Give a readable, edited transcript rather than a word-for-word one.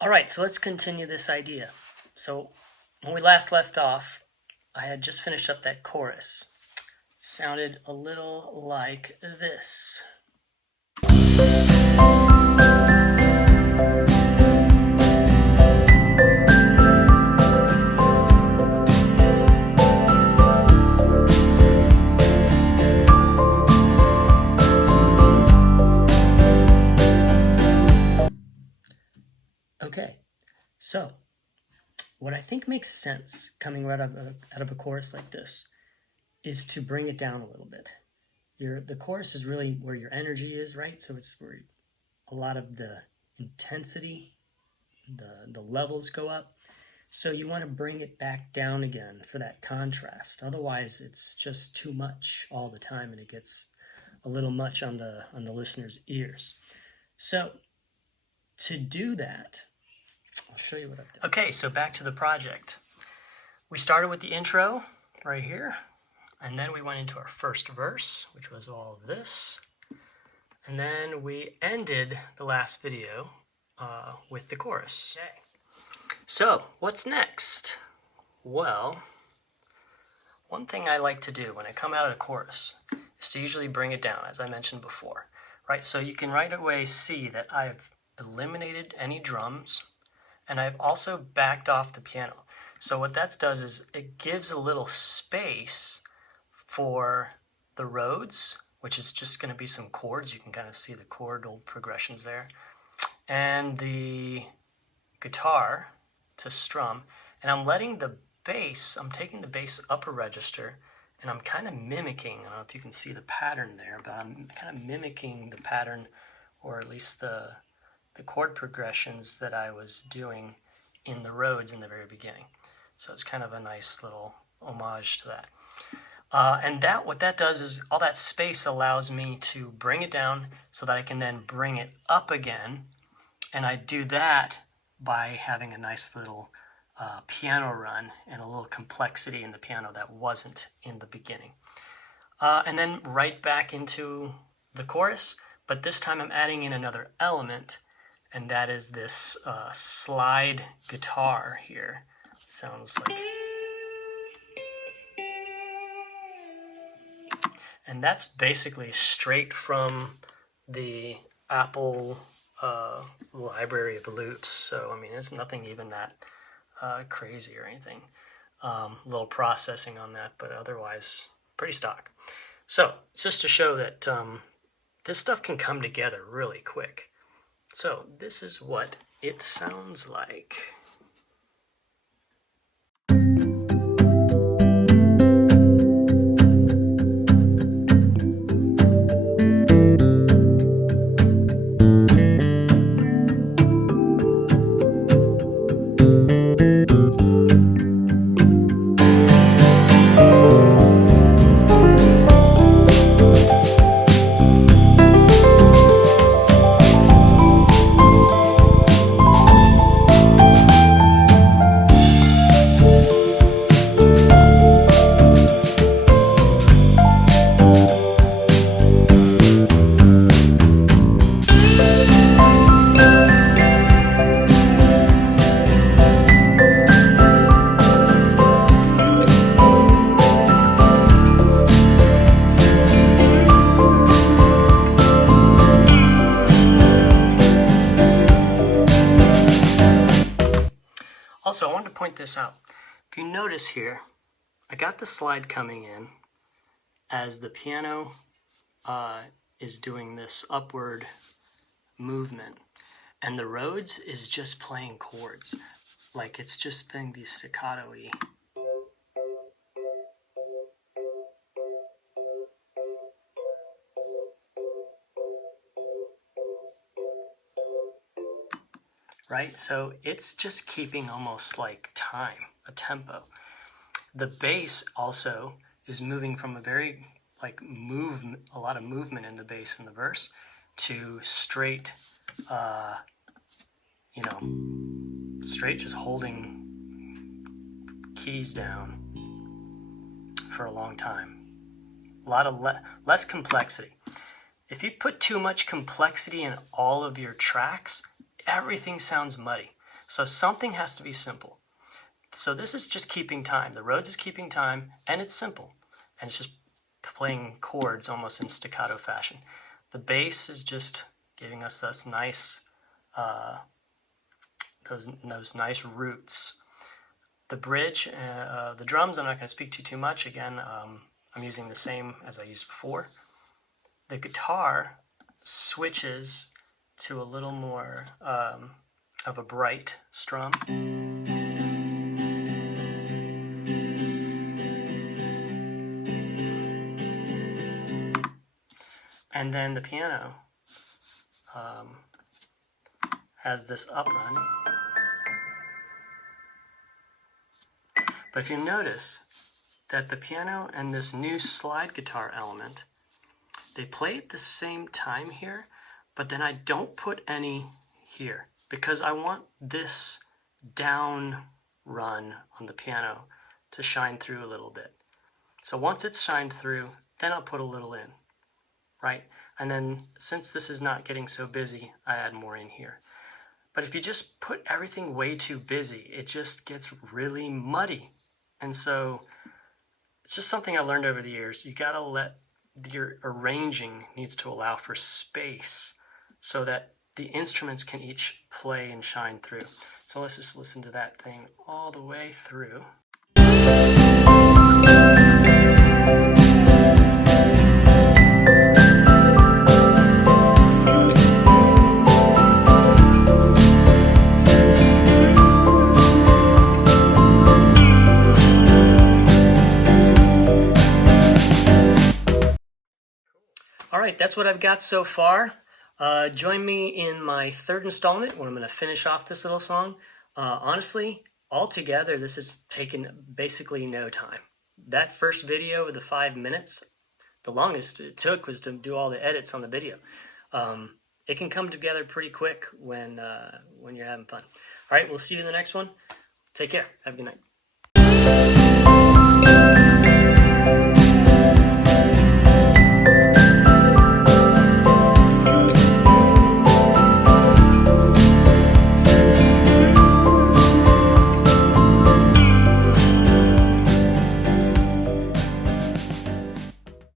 All right, so let's continue this idea. So when we last left off, I had just finished up that chorus. It sounded a little like this. Okay, so what I think makes sense coming right out of a chorus like this is to bring it down a little bit. The chorus is really where your energy is, right? So it's where a lot of the intensity, the levels go up. So you want to bring it back down again for that contrast. Otherwise, it's just too much all the time, and it gets a little much on the listener's ears. So to do that, I'll show you what I've done. Okay, so back to the project. We started with the intro right here, and then we went into our first verse, which was all of this. And then we ended the last video with the chorus. Okay. So, what's next? Well, one thing I like to do when I come out of the chorus is to usually bring it down, as I mentioned before, right? So you can right away see that I've eliminated any drums, and I've also backed off the piano. So what that does is it gives a little space for the Rhodes, which is just going to be some chords. You can kind of see the chordal progressions there. And the guitar to strum. And I'm letting the bass, I'm taking the bass upper register, and I'm kind of mimicking, I don't know if you can see the pattern there, but I'm kind of mimicking the pattern, or at least the chord progressions that I was doing in the Rhodes in the very beginning. So it's kind of a nice little homage to that. And what that does is all that space allows me to bring it down so that I can then bring it up again. And I do that by having a nice little piano run and a little complexity in the piano that wasn't in the beginning. And then right back into the chorus, but this time I'm adding in another element, and that is this slide guitar here. It sounds like... And that's basically straight from the Apple library of loops. So, I mean, it's nothing even that crazy or anything. A little processing on that, but otherwise pretty stock. So, it's just to show that this stuff can come together really quick. So, this is what it sounds like. Also, I wanted to point this out. If you notice here, I got the slide coming in as the piano is doing this upward movement, and the Rhodes is just playing chords. Like, it's just playing these staccato-y. Right? So it's just keeping almost like time, a tempo. The bass also is moving from a very a lot of movement in the bass in the verse to straight, straight just holding keys down for a long time. A lot of less complexity. If you put too much complexity in all of your tracks, everything sounds muddy. So something has to be simple. So this is just keeping time. The Rhodes is keeping time, and it's simple. And it's just playing chords almost in staccato fashion. The bass is just giving us this nice, those nice roots. The bridge, the drums, I'm not going to speak too much. Again, I'm using the same as I used before. The guitar switches to a little more of a bright strum. And then the piano has this up run. But if you notice that the piano and this new slide guitar element, they play at the same time here, but then I don't put any here because I want this down run on the piano to shine through a little bit. So once it's shined through, then I'll put a little in, right? And then since this is not getting so busy, I add more in here. But if you just put everything way too busy, it just gets really muddy. And so it's just something I learned over the years. You gotta let your arranging needs to allow for space so that the instruments can each play and shine through. So let's just listen to that thing all the way through. All right, that's what I've got so far. Join me in my third installment where I'm going to finish off this little song. Honestly, altogether, this has taken basically no time. That first video with the 5 minutes, the longest it took was to do all the edits on the video. It can come together pretty quick when you're having fun. All right, we'll see you in the next one. Take care. Have a good night.